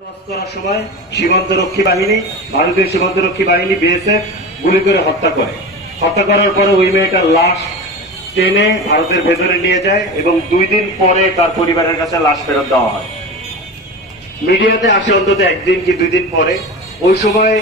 Cross করার সময় সীমান্তরক্ষী বাহিনী, ভারতীয় সীমান্তরক্ষী বাহিনী বিএসএফ গুলি করে হত্যা করে। হত্যা করার পরে ওই মেয়েটার লাশ টেনে ভারতের ভেতরে নিয়ে যায় এবং 2 দিন পরে তার পরিবারের কাছে লাশ ফেরত দেওয়া হয়। মিডিয়াতে আসে অন্তত 1 দিন কি 2 দিন পরে। ওই সময়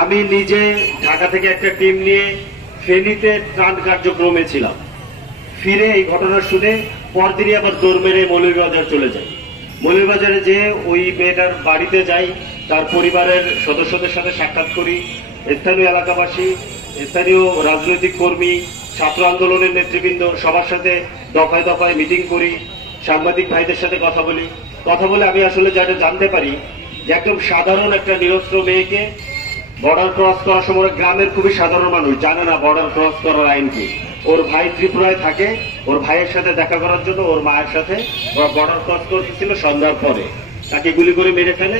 আমি নিজে ঢাকা থেকে একটা টিম নিয়ে ফেনীতে ত্রাণ কার্যক্রমে ছিলাম। ফিরে এই ঘটনা শুনে পরদিনই আবার দৌড় মেরে মৌলভীবাজার চলে যাই। মৌলভীবাজারে যে ওই মেয়েটার বাড়িতে যাই, তার পরিবারের সদস্যদের সাথে সাক্ষাৎ করি, স্থানীয় এলাকাবাসী, স্থানীয় রাজনৈতিক কর্মী, ছাত্র আন্দোলনের নেতৃবৃন্দ সবার সাথে দফায় দফায় মিটিং করি, সাংবাদিক ভাইদের সাথে কথা বলি। কথা বলে আমি আসলে যেটা জানতে পারি যে একদম সাধারণ একটা নিরস্ত্র মেয়েকে বর্ডার ক্রস করার সময়, গ্রামের খুবই সাধারণ মানুষ জানে না বর্ডার ক্রস করার আইন কি। ওর ভাই ত্রিপুরায় থাকে, ওর ভাইয়ের সাথে দেখা করার জন্য ওর মায়ের সাথে বর্ডার ক্রস করতেছিল। সন্ধ্যার পরে তাকে গুলি করে মেরে ফেলে,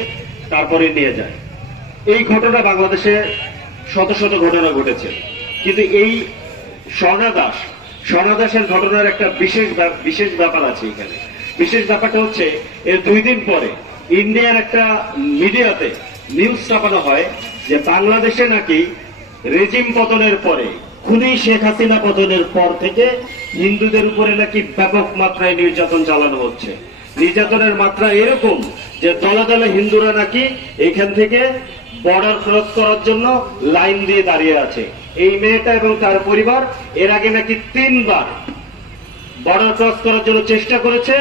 তারপরে নিয়ে যায়। এই ঘটনা বাংলাদেশে শত শত ঘটনা ঘটেছে, কিন্তু এই স্বর্ণা দাসের ঘটনার একটা বিশেষ ব্যাপার আছে এখানে। বিশেষ ব্যাপারটা হচ্ছে এর 2 দিন পরে ইন্ডিয়ার একটা মিডিয়াতে নিউজ ছাপানো হয় যে বাংলাদেশে নাকি রেজিম পতনের পরে, খুনি শেখ হাসিনা পতনের পর থেকে হিন্দুদের উপরে নাকি ব্যাপক মাত্রায় নির্যাতন চালানো হচ্ছে। নির্যাতনের মাত্রা এরকম যে দলে দলে হিন্দুরা নাকি এখান থেকে বর্ডার ক্রস করার জন্য লাইন দিয়ে দাঁড়িয়ে আছে। এই মেয়েটা এবং তার পরিবার এর আগে নাকি 3 বার বর্ডার ক্রস করার জন্য চেষ্টা করেছে,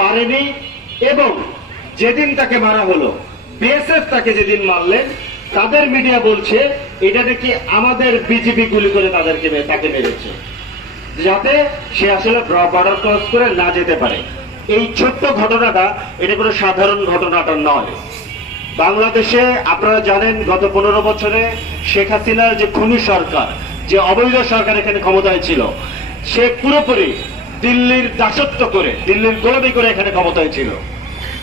পারেনি। এবং যেদিন তাকে মারা হলো, বিএসএফ তাকে যেদিন মারলেন, তাদের মিডিয়া বলছে এটা নাকি আমাদের বিজিবি গুলি করে তাকে মেরেছে, যাতে সে আসলে বর্ডার ক্রস করে না যেতে পারে। এই ছোট্ট ঘটনাটা, এটা কোনো সাধারণ ঘটনাটা নয়। বাংলাদেশে আপনারা জানেন গত 15 বছরে শেখ হাসিনার যে খুনি সরকার, যে অবৈধ সরকার এখানে ক্ষমতায় ছিল, সে পুরোপুরি দিল্লির দাসত্ব করে, দিল্লির গোলামি করে এখানে ক্ষমতায় ছিল।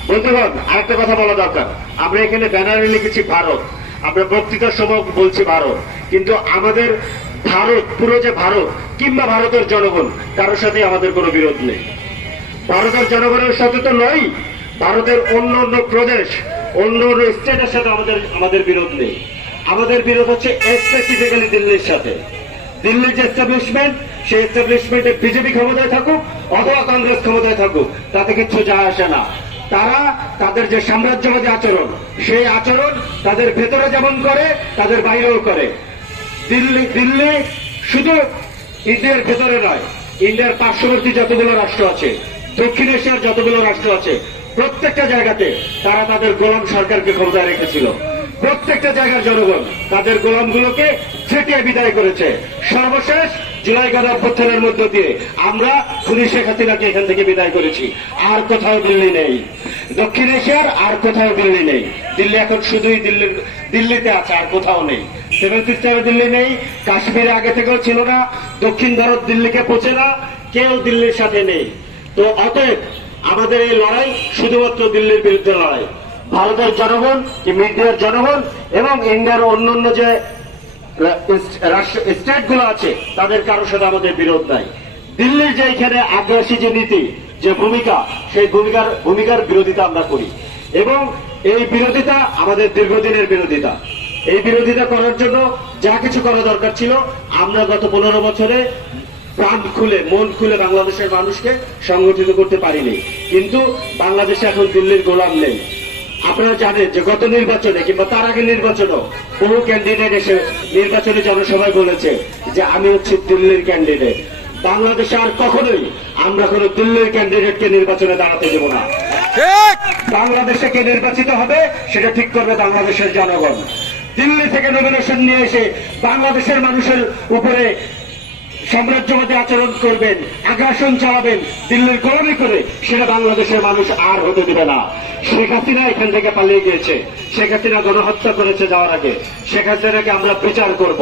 বন্ধুগণ, আরেকটা কথা বলা দরকার। আমরা এখানে ব্যানারে লিখেছি ভারত, আমরা বক্তৃতার সময় বলছি ভারত, কিন্তু আমাদের ভারত, পুরো যে ভারত কিংবা ভারতের জনগণ, কারোর সাথে আমাদের কোনো বিরোধ নেই। ভারতের জনগণের সাথে তো নয়, ভারতের অন্য অন্য প্রদেশ, অন্য অন্য স্টেটের সাথে আমাদের বিরোধ নেই। আমাদের বিরোধ হচ্ছে স্পেসিফিক্যালি দিল্লির সাথে। দিল্লির যে এস্টাবলিশমেন্ট, সেই এস্টাবলিশমেন্টে বিজেপি ক্ষমতায় থাকুক অথবা কংগ্রেস ক্ষমতায় থাকুক, তাতে কিচ্ছু যায় আসে না। তারা তাদের যে সাম্রাজ্যবাদী আচরণ, সেই আচরণ তাদের ভেতরে যেমন করে, তাদের বাইরেও করে। দিল্লি শুধু ইন্ডিয়ার ভেতরে নয়, ইন্ডিয়ার পার্শ্ববর্তী যতগুলো রাষ্ট্র আছে, দক্ষিণ এশিয়ার যতগুলো রাষ্ট্র আছে, প্রত্যেকটা জায়গাতে তারা তাদের গোলাম সরকারকে ক্ষমতায় রেখেছিল। প্রত্যেকটা জায়গার জনগণ তাদের গোলামগুলোকে ছেটিয়ে বিদায় করেছে। সর্বশেষ জুলাই গণ অভ্যুত্থানের মধ্য দিয়ে আমরা খুনি শেখ হাসিনাকে এখান থেকে বিদায় করেছি। আর কোথাও দিল্লি নেই, দক্ষিণ এশিয়ার আর কোথাও দিল্লি নেই। দিল্লি এখন শুধুই দিল্লিতে আছে, আর কোথাও নেই। 7 সিস্টারে দিল্লি নেই, কাশ্মীরে আগে থেকেও ছিল না, দক্ষিণ ভারত দিল্লিকে পৌঁছে না, কেউ দিল্লির সাথে নেই। তো অতএব আমাদের এই লড়াই শুধুমাত্র দিল্লির বিরুদ্ধে লড়াই। ভারতের জনগণ, মিডিয়ার জনগণ এবং ইন্ডিয়ার অন্যান্য যে স্টেটগুলো আছে, তাদের কারোর সাথে আমাদের বিরোধ নাই। দিল্লির যে এখানে আগ্রাসী যে নীতি, যে ভূমিকা, সেই ভূমিকার বিরোধিতা আমরা করি। এবং এই বিরোধিতা আমাদের দীর্ঘদিনের বিরোধিতা। এই বিরোধিতা করার জন্য যা কিছু করা দরকার ছিল, আমরা গত 15 বছরে প্রাণ খুলে, মন খুলে বাংলাদেশের মানুষকে সংগঠিত করতে পারিনি। কিন্তু বাংলাদেশে এখন দিল্লির গোলাম নেই। আপনারা জানেন যে গত নির্বাচনে কিংবা তার আগে নির্বাচনও বহু ক্যান্ডিডেট এসে নির্বাচনী জনসভায় বলেছে যে আমি হচ্ছে দিল্লির ক্যান্ডিডেট। বাংলাদেশে আর কখনোই আমরা কোন দিল্লির ক্যান্ডিডেটকে নির্বাচনে দাঁড়াতে দেব না। বাংলাদেশে কে নির্বাচিত হবে সেটা ঠিক করবে বাংলাদেশের জনগণ। দিল্লি থেকে নমিনেশন নিয়ে এসে বাংলাদেশের মানুষের উপরে সাম্রাজ্যবাদী আচরণ করবেন, আগ্রাসন চালাবেন, দিল্লির গোলামি করে, সেটা বাংলাদেশের মানুষ আর হতে দেবে না। শেখ হাসিনা এখান থেকে পালিয়ে গিয়েছে, শেখ হাসিনা গণহত্যা করেছে যাওয়ার আগে। শেখ হাসিনাকে আমরা বিচার করব।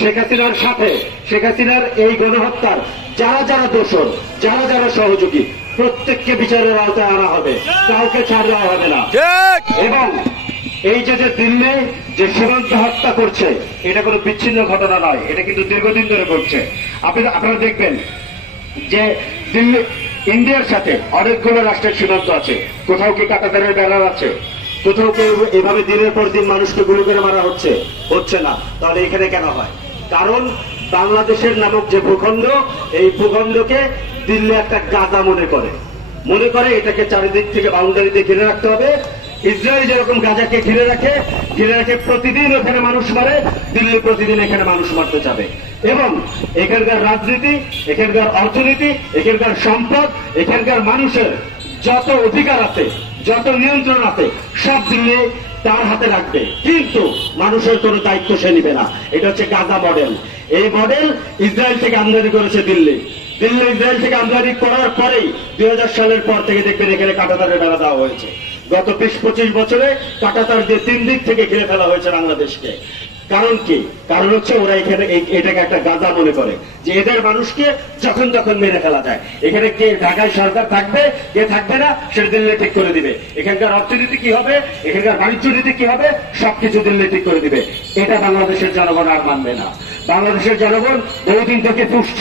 শেখ হাসিনার সাথে, শেখ হাসিনার এই গণহত্যার যারা যারা দোষর, যারা যারা সহযোগী, প্রত্যেককে বিচারের আওতায় আনা হবে, কাউকে ছাড় দেওয়া হবে না। এবং এই যে দিল্লি যে সীমান্ত হত্যা করছে, এটা কোনো বিচ্ছিন্ন ঘটনা নয়, এটা কিন্তু দীর্ঘদিন ধরে করছে। আপনারা দেখবেন যে দিল্লি, ইন্ডিয়ার সাথে অনেকগুলো রাষ্ট্রের সীমান্ত আছে, কোথাও কি কাঁটাতারের ব্যানার আছে, কোথাও কেউ এভাবে দিনের পর দিন মানুষকে গুলি করে মারা হচ্ছে না, তাহলে এখানে কেন হয়? কারণ বাংলাদেশের নামক যে ভূখণ্ড, এই ভূখণ্ডকে দিল্লি একটা গাদা মনে করে এটাকে চারিদিক থেকে বাউন্ডারি দিয়ে ঘিরে রাখতে হবে। ইসরায়েল যেরকম গাজাকে ঘিরে রাখে প্রতিদিন ওখানে মানুষ মারে, দিল্লি প্রতিদিন এখানে মানুষ মারতে যাবে। এবং এখানকার রাজনীতি, এখানকার অর্থনীতি, এখানকার সম্পদ, এখানকার মানুষের যত অধিকার আছে, যত নিয়ন্ত্রণ আছে, সব দিল্লি তার হাতে রাখবে, কিন্তু মানুষের কোনো দায়িত্ব সে নিবে না। এটা হচ্ছে গাজা মডেল। এই মডেল ইসরায়েল থেকে আমদানি করেছে দিল্লি ইসরায়েল থেকে আমদানি করার পরেই 2000 সালের পর থেকে দেখবেন এখানে কাঁটাতারের বেড়া দেওয়া হয়েছে। গত 20-25 বছরে কাঁটাতার দিয়ে 3 দিক থেকে ঘিরে ফেলা হয়েছে বাংলাদেশকে। কারণ কি? কারণ হচ্ছে ওরা এখানে এটাকে একটা গাদা মনে করে যে এদের মানুষকে যখন তখন মেরে ফেলা যায়। এখানে কে ঢাকায় সরকার থাকবে, কে থাকবে না, সেটা দিল্লি ঠিক করে দিবে। এখানকার অর্থনীতি কি হবে, এখানকার বাণিজ্য নীতি কি হবে, সবকিছু দিল্লি ঠিক করে দিবে। এটা বাংলাদেশের জনগণ আর মানবে না। বাংলাদেশের জনগণ বহুদিন থেকে তুষ্ট,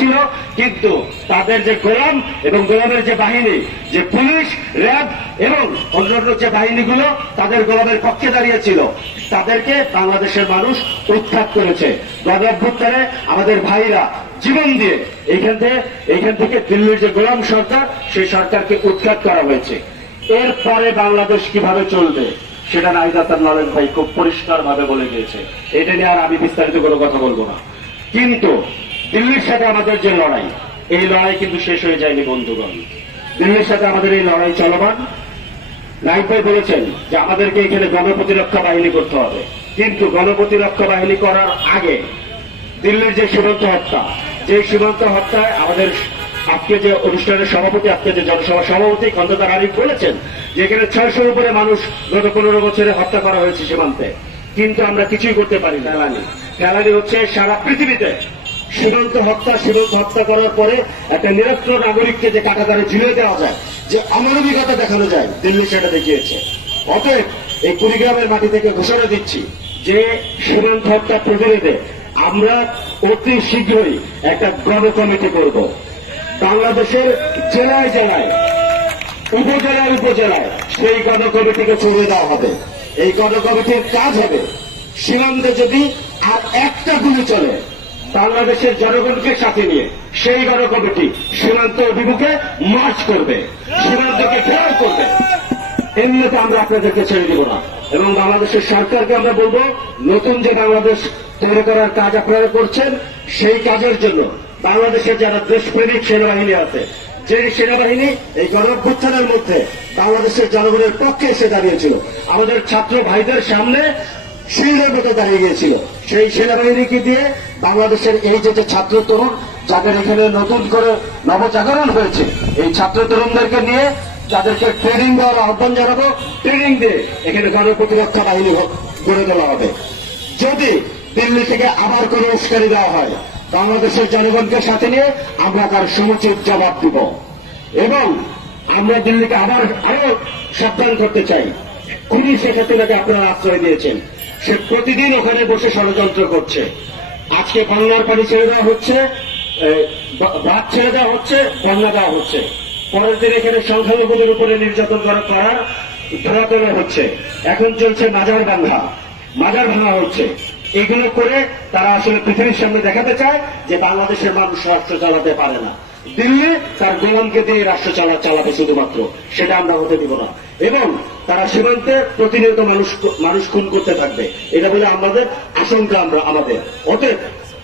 কিন্তু তাদের যে গোলাম এবং গোলামের যে বাহিনী, যে পুলিশ, র্যাব এবং অন্যান্য যে বাহিনীগুলো তাদের গোলামের পক্ষে দাঁড়িয়েছিল, তাদেরকে বাংলাদেশের মানুষ উৎখাত করেছে। গণঅভ্যুত্থানে আমাদের ভাইরা জীবন দিয়ে এইখান থেকে দিল্লির যে গোলাম সরকার, সেই সরকারকে উৎখাত করা হয়েছে। এরপরে বাংলাদেশ কিভাবে চলবে সেটা নাহিদ নলেন ভাই খুব পরিষ্কার ভাবে বলে দিয়েছে। এটা নিয়ে আর আমি বিস্তারিত কোনো কথা বলবো না। কিন্তু দিল্লির সাথে আমাদের যে লড়াই, এই লড়াই কিন্তু শেষ হয়ে যায়নি বন্ধুগণ। দিল্লির সাথে আমাদের এই লড়াই চলমান। নাহিদ ভাই বলেছেন যে আমাদেরকে এখানে গণপ্রতিরক্ষা বাহিনী করতে হবে, কিন্তু গণপ্রতিরক্ষা বাহিনী করার আগে দিল্লির যে সীমান্ত হত্যায় আমাদের আজকে যে অনুষ্ঠানের সভাপতি, আজকে যে জনসভা সভাপতি খন্দকার আরিফ বলেছেন যে এখানে 600-র উপরে মানুষ গত 15 বছরে হত্যা করা হয়েছে সীমান্তে, কিন্তু আমরা কিছুই করতে পারি না। ফেলানি হচ্ছে সারা পৃথিবীতে সীমান্ত হত্যা করার পরে একটা নিরস্ত্র নাগরিককে যে কাঁটাতারে ঝুলিয়ে দেওয়া যায়, যে অমানবিকতা দেখানো যায়, দিল্লি সেটা দেখিয়েছে। অতএব এই কুড়িগ্রামের মাটি থেকে ঘোষণা দিচ্ছি যে সীমান্ত হত্যা প্রতিরোধে আমরা অতি শীঘ্রই একটা গণ কমিটি করব। বাংলাদেশের জেলায় জেলায়, উপজেলায় সেই গণ কমিটিকে ছড়িয়ে দেওয়া হবে। এই গণ কমিটির কাজ হবে সীমান্তে যদি আর একটা গুলি চলে, বাংলাদেশের জনগণকে সাথে নিয়ে সেই গণ কমিটি সীমান্ত অভিমুখে মার্চ করবে, সীমান্তকে ঘেরাও করবে। এমনিতে আমরা আপনাদেরকে ছেড়ে দিব না। এবং বাংলাদেশের সরকারকে আমরা বলবো, নতুন যে বাংলাদেশ তৈরি করার কাজ আপনারা করছেন, সেই কাজের জন্য বাংলাদেশের যারা দেশপ্রেমিক সেনাবাহিনী আছে, যে সেনাবাহিনী এই গণঅভ্যুত্থানের মধ্যে বাংলাদেশের জনগণের পক্ষে এসে দাঁড়িয়েছিল, আমাদের ছাত্র ভাইদের সামনে শিল্ডের মতো দাঁড়িয়ে গিয়েছিল, সেই সেনাবাহিনীকে দিয়ে বাংলাদেশের এই যে ছাত্র তরুণ যাদের এখানে নতুন করে নবজাগরণ হয়েছে, এই ছাত্র তরুণদেরকে নিয়ে যাদেরকে ট্রেনিং দেওয়ার আহ্বান জানাবো, ট্রেনিং দিয়ে এখানে গণপ্রতিরক্ষা বাহিনী গড়ে তোলা হবে। যদি দিল্লি থেকে আবার কোনো উস্কানি দেওয়া হয়, বাংলাদেশের জনগণকে সাথে নিয়ে আমরা তার সমুচিত জবাব দিব। এবং আমরা দিল্লিকে আরো সাবধান করতে চাই, খুনি শেখ হাসিনাকে আপনারা আশ্রয় দিয়েছেন, সে প্রতিদিন ওখানে বসে ষড়যন্ত্র করছে। আজকে বাংলার পানি ছেড়ে দেওয়া হচ্ছে, ভাত ছেড়ে দেওয়া হচ্ছে, বন্যা দেওয়া হচ্ছে, পরের দিন এখানে সংখ্যালঘুদের উপরে নির্যাতন করার ধরা তোলা হচ্ছে। এখন চলছে মাজার ভাঙা হচ্ছে। এগুলো করে তারা আসলে পৃথিবীর সামনে দেখাতে চায় যে বাংলাদেশের মানুষ রাষ্ট্র চালাতে পারে না, দিল্লি তার গোলামকে দিয়ে রাষ্ট্র চালাবে শুধুমাত্র, সেটা আমরা হতে দিব না। এবং তারা সীমান্তে প্রতিনিয়ত মানুষ খুন করতে থাকবে, এটা বলে আমাদের আশঙ্কা। আমাদের অতএব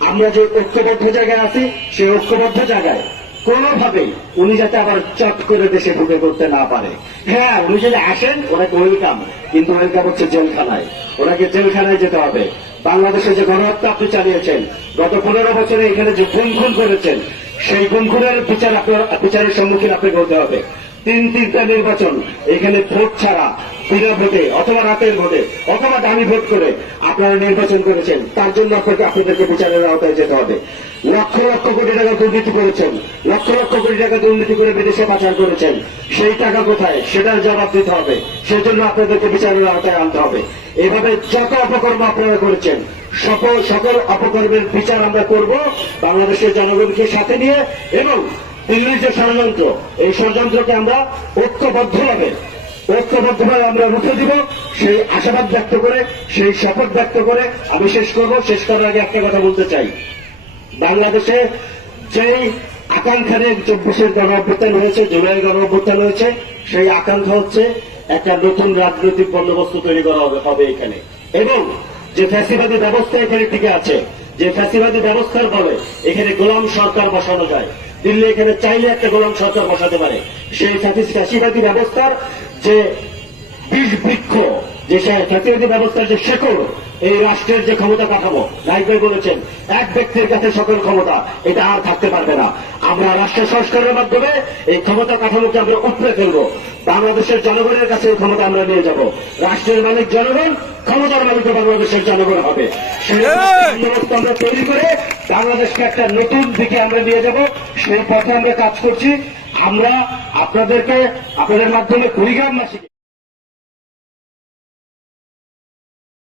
আমরা যে ঐক্যবদ্ধ জায়গায় আছি, সেই ঐক্যবদ্ধ জায়গায় কোনোভাবেই উনি যাতে আবার চট করে দেশে ঢুকে করতে না পারে। হ্যাঁ, উনি যদি আসেন ওনাকে ওয়েলকাম, কিন্তু ওয়েলকাম হচ্ছে জেলখানায়, ওনাকে জেলখানায় যেতে হবে। বাংলাদেশে যে গণহত্যা আপনি চালিয়েছেন, গত 15 বছরে এখানে যে খুন করেছেন, সেই খুনের বিচারের সম্মুখীন আপনাকে হতে হবে। 3টা নির্বাচন এখানে ভোট ছাড়া, বিনা ভোটে অথবা রাতের ভোটে অথবা দামি ভোট করে আপনারা নির্বাচন করেছেন, তার জন্য আপনাদেরকে বিচারের আওতায় যেতে হবে। লক্ষ লক্ষ কোটি টাকা দুর্নীতি করেছেন, লক্ষ লক্ষ কোটি টাকা দুর্নীতি করে বিদেশে পাচার করেছেন, সেই টাকা কোথায় সেটার জবাব দিতে হবে। সেজন্য আপনাদেরকে বিচারের আওতায় আনতে হবে। এভাবে যত অপকর্ম আপনারা করেছেন, সকল অপকর্মের বিচার আমরা করব বাংলাদেশের জনগণকে সাথে নিয়ে। এবং দিল্লির যে ষড়যন্ত্র, এই ষড়যন্ত্রকে আমরা ঐক্যবদ্ধভাবে আমরা রুখে দিব। সেই আশাবাদ ব্যক্ত করে, সেই শপথ ব্যক্ত করে আমি শেষ করব। শেষ করার আগে একটা কথা বলতে চাই, বাংলাদেশে যেই আকাঙ্ক্ষা নিয়ে 24-এর গণ অভ্যুত্থান হয়েছে, জুলাই গণ অভ্যুত্থান হয়েছে, সেই আকাঙ্ক্ষা হচ্ছে একটা নতুন রাজনৈতিক বন্দোবস্ত তৈরি করা হবে এখানে, এবং যে ফ্যাসিবাদী ব্যবস্থা এখানে টিকে আছে, যে ফ্যাসিবাদী ব্যবস্থার ফলে এখানে গোলাম সরকার বসানো যায়, দিল্লি এখানে চাইলে একটা গোলাম সরকার বসাতে পারে, সেই ফ্যাসিবাদী ব্যবস্থার যে বীজ বৃক্ষ, যে ফ্যাসিবাদী ব্যবস্থার যে শেকড়, এই রাষ্ট্রের যে ক্ষমতা কাঠামো, নাইক ভাই বলেছেন এক ব্যক্তির কাছে সকল ক্ষমতা, এটা আর থাকতে পারবে না। আমরা রাষ্ট্র সংস্কারের মাধ্যমে এই ক্ষমতা কাঠামোকে আমরা উপড়ে ফেলবো। বাংলাদেশের জনগণের কাছে এই ক্ষমতা আমরা নিয়ে যাব। রাষ্ট্রের মালিক জনগণ, ক্ষমতার মালিক বাংলাদেশের জনগণ হবে। সেই ব্যবস্থা আমরা তৈরি করে বাংলাদেশকে একটা নতুন দিকে আমরা নিয়ে যাব, সেই পথে আমরা কাজ করছি। আমরা আপনাদের মাধ্যমে কুড়িগ্রামবাসীকে